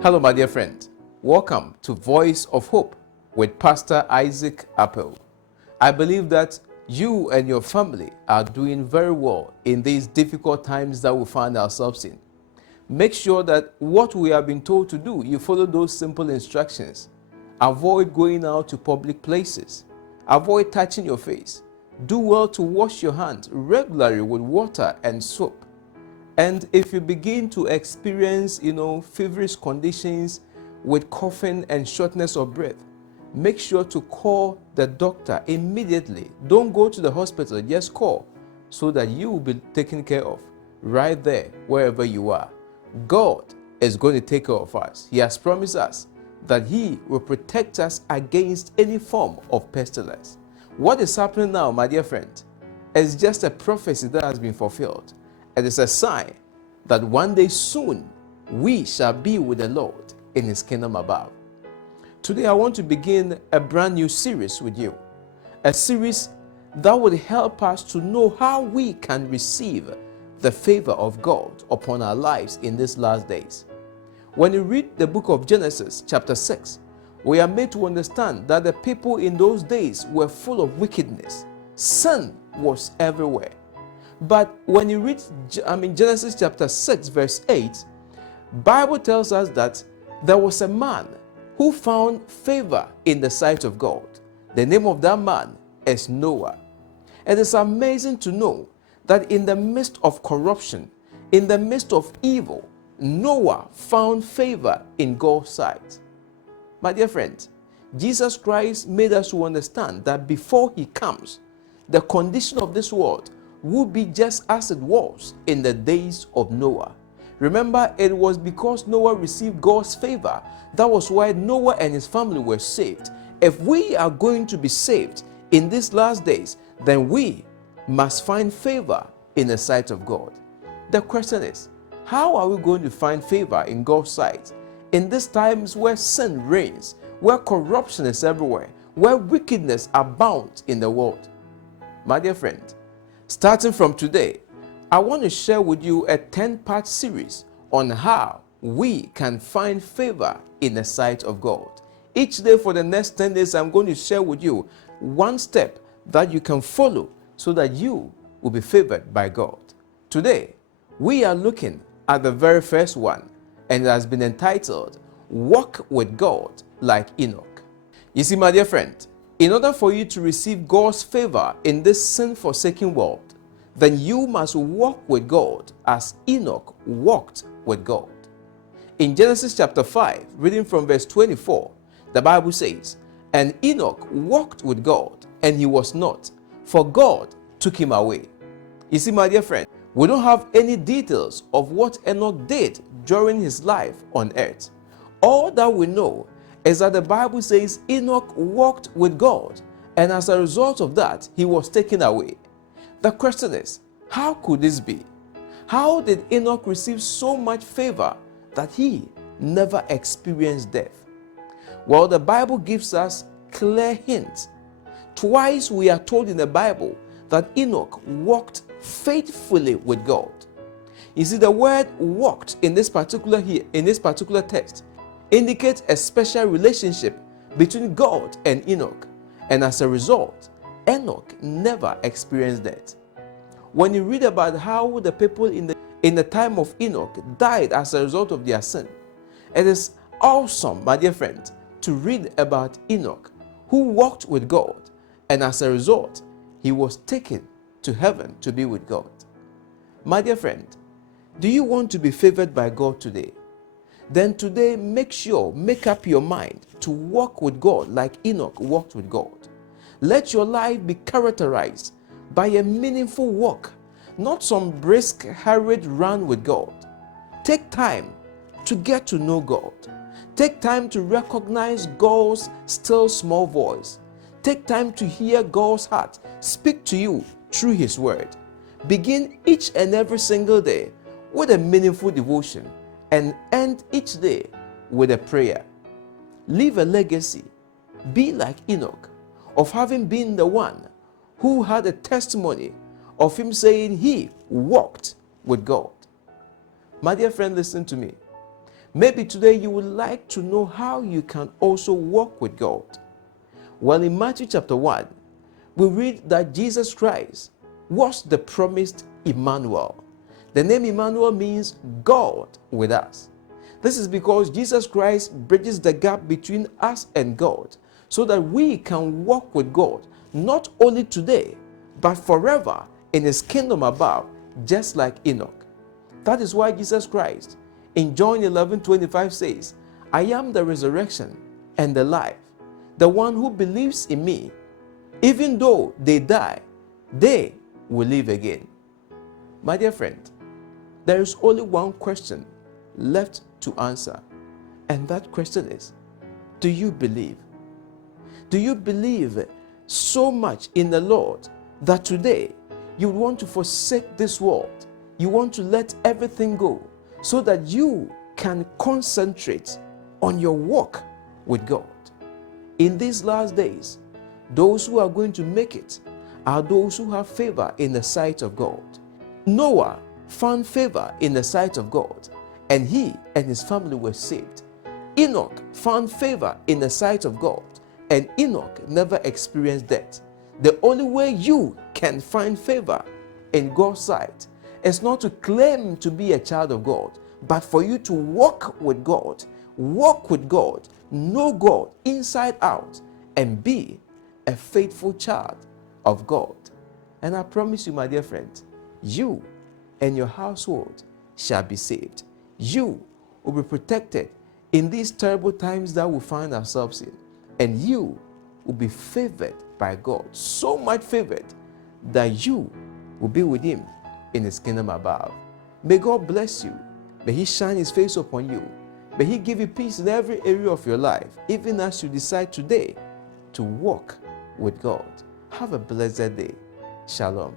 Hello, my dear friend. Welcome to Voice of Hope with Pastor Isaac Appel. I believe that you and your family are doing very well in these difficult times that we find ourselves in. Make sure that what we have been told to do, you follow those simple instructions. Avoid going out to public places. Avoid touching your face. Do well to wash your hands regularly with water and soap. And if you begin to experience, feverish conditions with coughing and shortness of breath, make sure to call the doctor immediately. Don't go to the hospital, just call so that you will be taken care of right there, wherever you are. God is going to take care of us. He has promised us that He will protect us against any form of pestilence. What is happening now, my dear friend, is just a prophecy that has been fulfilled. It is a sign that one day soon we shall be with the Lord in His kingdom above. Today I want to begin a brand new series with you. A series that would help us to know how we can receive the favor of God upon our lives in these last days. When you read the book of Genesis chapter 6, we are made to understand that the people in those days were full of wickedness. Sin was everywhere. But when you read Genesis chapter 6 verse 8, Bible tells us that there was a man who found favor in the sight of God. The name of that man is Noah. It is amazing to know that in the midst of corruption, in the midst of evil, Noah found favor in God's sight. My dear friend, Jesus Christ made us to understand that before He comes, the condition of this world would be just as it was in the days of Noah. Remember, it was because Noah received God's favor. That was why Noah and his family were saved. If we are going to be saved in these last days, then we must find favor in the sight of God. The question is, how are we going to find favor in God's sight in these times where sin reigns, where corruption is everywhere, where wickedness abounds in the world? My dear friend, starting from today, I want to share with you a 10-part series on how we can find favor in the sight of God. Each day for the next 10 days, I'm going to share with you one step that you can follow so that you will be favored by God. Today, we are looking at the very first one, and it has been entitled, Walk with God Like Enoch. You see, my dear friend, in order for you to receive God's favor in this sin-forsaken world, then you must walk with God as Enoch walked with God. In Genesis chapter 5, reading from verse 24, the Bible says, And Enoch walked with God, and he was not, for God took him away. You see, my dear friend, we don't have any details of what Enoch did during his life on earth. All that we know is that the Bible says Enoch walked with God, and as a result of that, he was taken away. The question is, how could this be? How did Enoch receive so much favor that he never experienced death? Well, the Bible gives us clear hints. Twice we are told in the Bible that Enoch walked faithfully with God. You see, the word walked in this particular text indicates a special relationship between God and Enoch, and as a result, Enoch never experienced death. When you read about how the people in the time of Enoch died as a result of their sin, it is awesome, my dear friend, to read about Enoch, who walked with God, and as a result, he was taken to heaven to be with God. My dear friend, do you want to be favored by God today? Then today, make up your mind to walk with God like Enoch walked with God. Let your life be characterized by a meaningful walk, not some brisk, hurried run with God. Take time to get to know God. Take time to recognize God's still small voice. Take time to hear God's heart speak to you through His word. Begin each and every single day with a meaningful devotion and end each day with a prayer. Leave a legacy. Be like Enoch, of having been the one who had a testimony of him saying he walked with God. My dear friend, listen to me. Maybe today you would like to know how you can also walk with God. Well, in Matthew chapter 1, we read that Jesus Christ was the promised Emmanuel. The name Emmanuel means God with us. This is because Jesus Christ bridges the gap between us and God so that we can walk with God, not only today, but forever in His kingdom above, just like Enoch. That is why Jesus Christ in John 11:25 says, I am the resurrection and the life. The one who believes in me, even though they die, they will live again. My dear friend, there is only one question left to answer, and that question is, do you believe? Do you believe so much in the Lord that today you want to forsake this world? You want to let everything go so that you can concentrate on your walk with God. In these last days, those who are going to make it are those who have favor in the sight of God. Noah found favor in the sight of God, and he and his family were saved. Enoch found favor in the sight of God, and Enoch never experienced death. The only way you can find favor in God's sight is not to claim to be a child of God, but for you to walk with God, know God inside out, and be a faithful child of God. And I promise you, my dear friend, you and your household shall be saved. You will be protected in these terrible times that we find ourselves in. And you will be favored by God, so much favored that you will be with Him in His kingdom above. May God bless you. May He shine His face upon you. May He give you peace in every area of your life, even as you decide today to walk with God. Have a blessed day. Shalom.